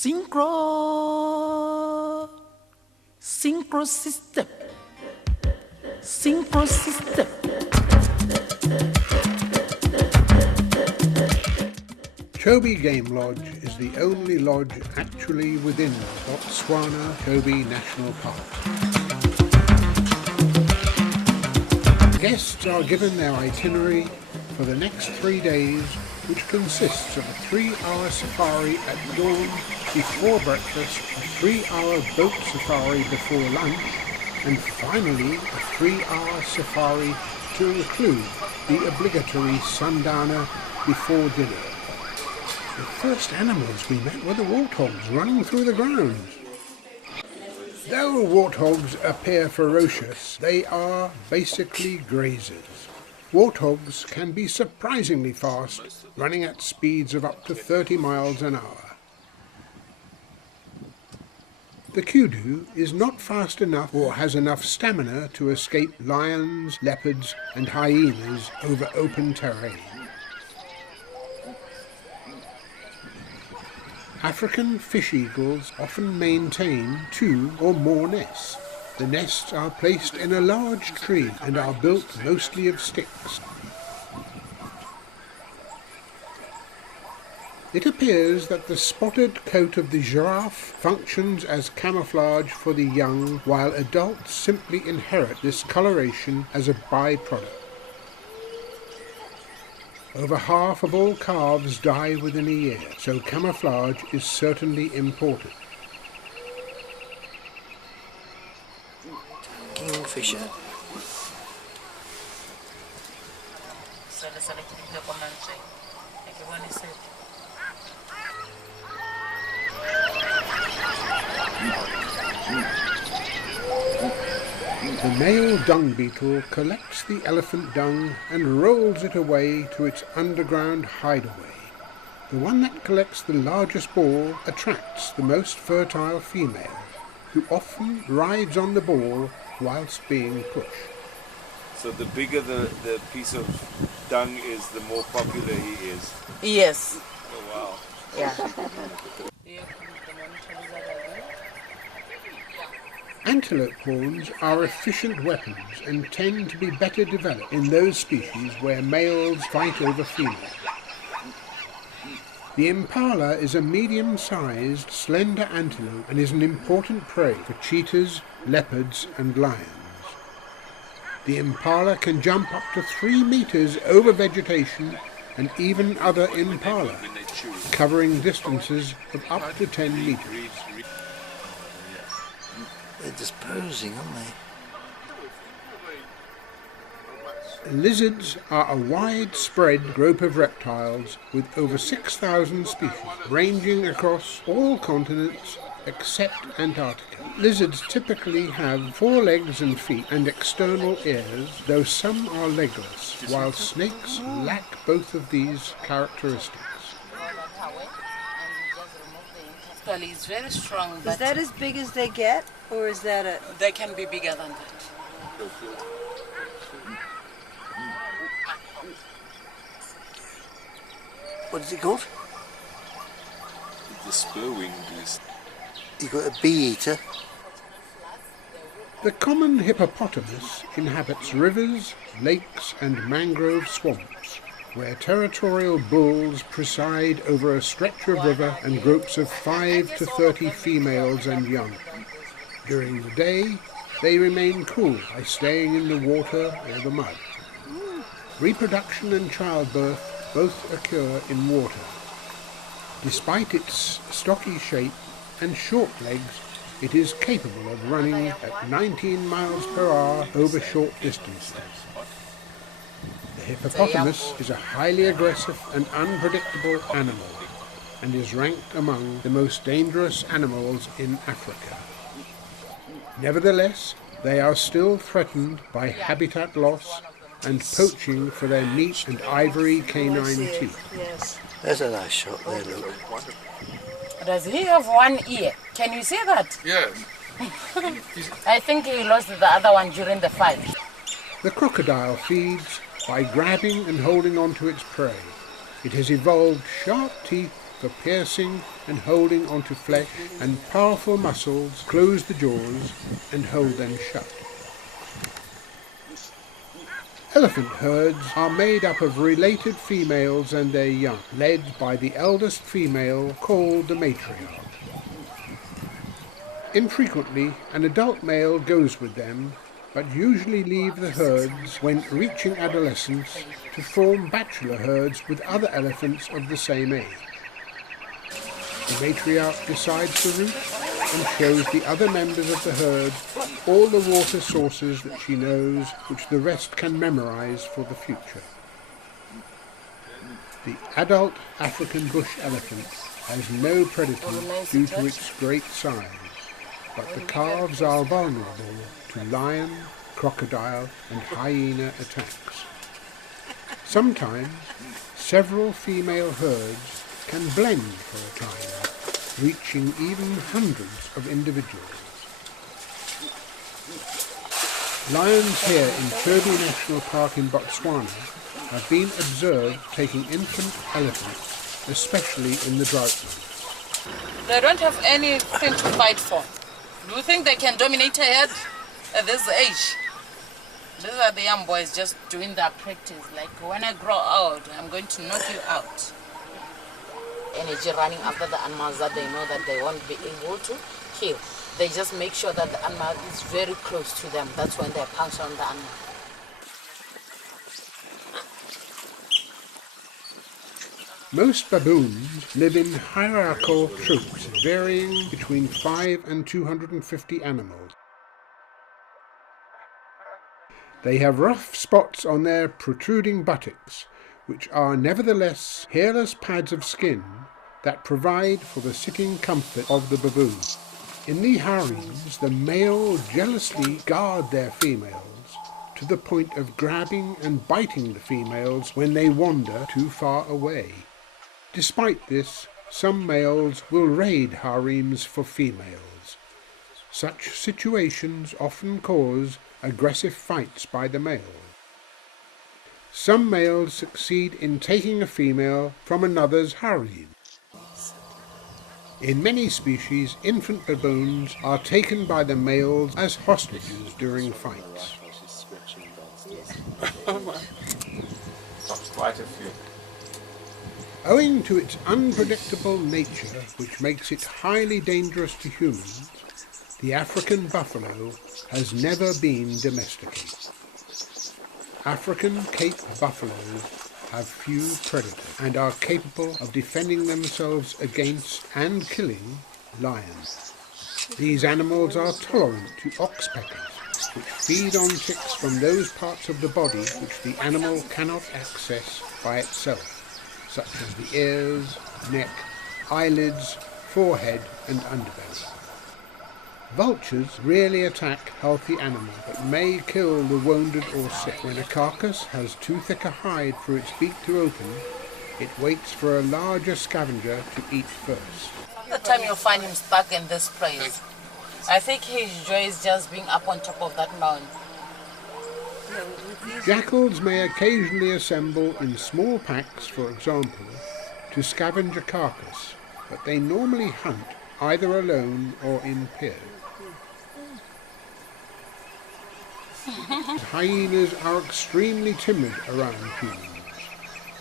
Synchro system. Synchro system. Chobe Game Lodge is the only lodge actually within Botswana Chobe National Park. Guests are given their itinerary for the next 3 days, which consists of a 3-hour safari at dawn before breakfast, a 3-hour boat safari before lunch, and finally a 3-hour safari to include the obligatory sundowner before dinner. The first animals we met were the warthogs running through the grounds. Though warthogs appear ferocious, they are basically grazers. Warthogs can be surprisingly fast, running at speeds of up to 30 miles an hour. The kudu is not fast enough or has enough stamina to escape lions, leopards and hyenas over open terrain. African fish eagles often maintain 2 or more nests. The nests are placed in a large tree and are built mostly of sticks. It appears that the spotted coat of the giraffe functions as camouflage for the young, while adults simply inherit this coloration as a byproduct. Over half of all calves die within a year, so camouflage is certainly important. Kingfisher. The male dung beetle collects the elephant dung and rolls it away to its underground hideaway. The one that collects the largest ball attracts the most fertile female, who often rides on the ball whilst being pushed. So the bigger the piece of dung is, the more popular he is. Yes. Oh wow. Yeah. Antelope horns are efficient weapons and tend to be better developed in those species where males fight over females. The impala is a medium-sized, slender antelope and is an important prey for cheetahs, leopards and lions. The impala can jump up to 3 meters over vegetation and even other impala, covering distances of up to 10 meters. They're dispersing, aren't they? Lizards are a widespread group of reptiles with over 6,000 species, ranging across all continents except Antarctica. Lizards typically have 4 legs and feet and external ears, though some are legless, while snakes lack both of these characteristics. It's very strong. Is that as big as they get, or is that a... They can be bigger than that. What is it called? The spur-winged beast. You got a bee eater. The common hippopotamus inhabits rivers, lakes and mangrove swamps, where territorial bulls preside over a stretch of river and groups of 5 to 30 females and young. During the day, they remain cool by staying in the water or the mud. Reproduction and childbirth both occur in water. Despite its stocky shape and short legs, it is capable of running at 19 miles per hour over short distances. The hippopotamus is a highly aggressive and unpredictable animal and is ranked among the most dangerous animals in Africa. Nevertheless, they are still threatened by habitat loss and poaching for their meat and ivory canine teeth. Yes. There's a nice shot there, look. Does he have 1 ear? Can you see that? Yes. I think he lost the other one during the fight. The crocodile feeds by grabbing and holding on to its prey. It has evolved sharp teeth for piercing and holding onto flesh, and powerful muscles close the jaws and hold them shut. Elephant herds are made up of related females and their young, led by the eldest female called the matriarch. Infrequently, an adult male goes with them, but usually leave the herds when reaching adolescence to form bachelor herds with other elephants of the same age. The matriarch decides the route and shows the other members of the herd all the water sources that she knows, which the rest can memorize for the future. The adult African bush elephant has no predators due to its great size, but the calves are vulnerable to lion, crocodile and hyena attacks. Sometimes several female herds can blend for a time, reaching even hundreds of individuals. Lions here in Chobe National Park in Botswana have been observed taking infant elephants, especially in the drought months. They don't have anything to fight for. Do you think they can dominate a herd at this age? These are the young boys just doing their practice. Like, when I grow old, I'm going to knock you out. Energy running after the animals that they know that they won't be able to kill. They just make sure that the animal is very close to them. That's when they punch on the animal. Most baboons live in hierarchical troops varying between 5 and 250 animals. They have rough spots on their protruding buttocks, which are nevertheless hairless pads of skin that provide for the sitting comfort of the baboon. In the harems, the male jealously guard their females to the point of grabbing and biting the females when they wander too far away. Despite this, some males will raid harems for females. Such situations often cause aggressive fights by the male. Some males succeed in taking a female from another's harem. In many species, infant baboons are taken by the males as hostages during fights. Quite a few. Owing to its unpredictable nature, which makes it highly dangerous to humans, the African buffalo has never been domesticated. African Cape buffaloes have few predators and are capable of defending themselves against and killing lions. These animals are tolerant to oxpeckers, which feed on ticks from those parts of the body which the animal cannot access by itself, such as the ears, neck, eyelids, forehead and underbelly. Vultures rarely attack healthy animals, but may kill the wounded or sick. When a carcass has too thick a hide for its beak to open, it waits for a larger scavenger to eat first. The time you'll find him stuck in this place. I think his joy is just being up on top of that mountain. Jackals may occasionally assemble in small packs, for example, to scavenge a carcass, but they normally hunt either alone or in pairs. Hyenas are extremely timid around humans,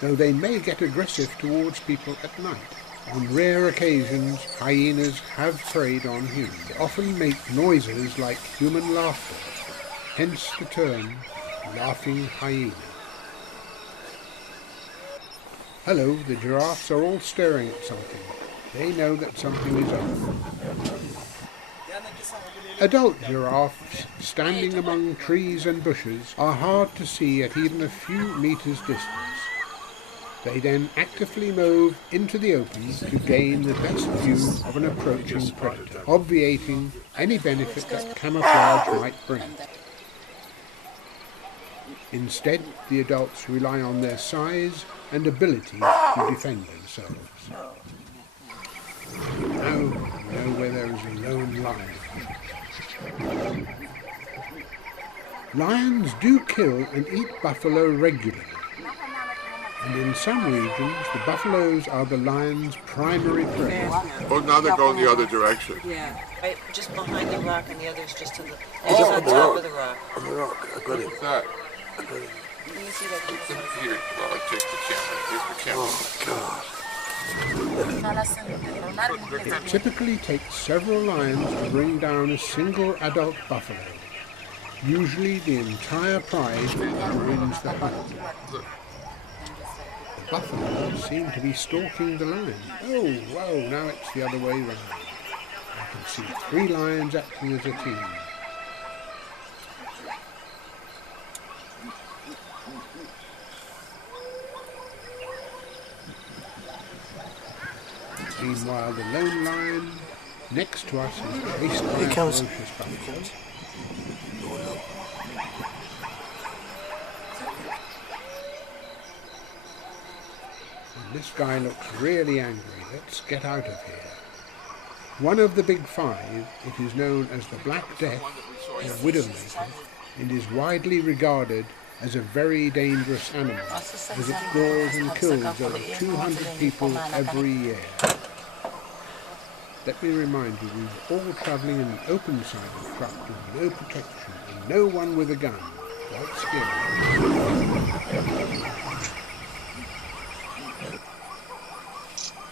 though they may get aggressive towards people at night. On rare occasions, hyenas have preyed on humans. They often make noises like human laughter, hence the term laughing hyena. Hello, the giraffes are all staring at something. They know that something is up. Adult giraffes standing among trees and bushes are hard to see at even a few meters distance. They then actively move into the open to gain the best view of an approaching predator, obviating any benefit that camouflage might bring. Instead, the adults rely on their size and ability to defend themselves. Now we know where there is a lone lion. Lions do kill and eat buffalo regularly. And in some regions, the buffaloes are the lion's primary prey. Oh, now they're going the other direction. Yeah. Right, just behind the rock, and the other's just to the. Oh, on on the top rock. of the rock. On the rock. I got him. What's that? I got him. Can you see that? Here, well, I take the camera. Here's the camera. Oh, God. It typically takes several lions to bring down a single adult buffalo. Usually the entire pride joins the hunt. The buffalo seem to be stalking the lion. Oh, whoa, now it's the other way round. I can see 3 lions acting as a team. Meanwhile, the lone lion next to us is chased by a comes. ferocious buffalo. And this guy looks really angry. Let's get out of here. One of the big 5, it is known as the Black Death, or Widowmaker, and is widely regarded as a very dangerous animal, as it gores and kills over 200 people every year. Let me remind you, we were all travelling in an open side of truck with no protection and no one with a gun. Quite scary.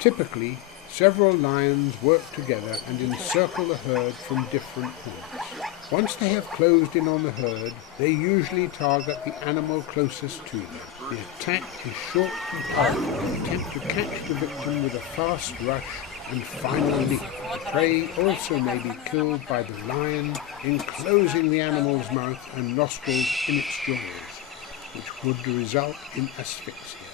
Typically, several lions work together and encircle the herd from different points. Once they have closed in on the herd, they usually target the animal closest to them. The attack is short and powerful. They attempt to catch the victim with a fast rush and final leap. The prey also may be killed by the lion enclosing the animal's mouth and nostrils in its jaws, which would result in asphyxia.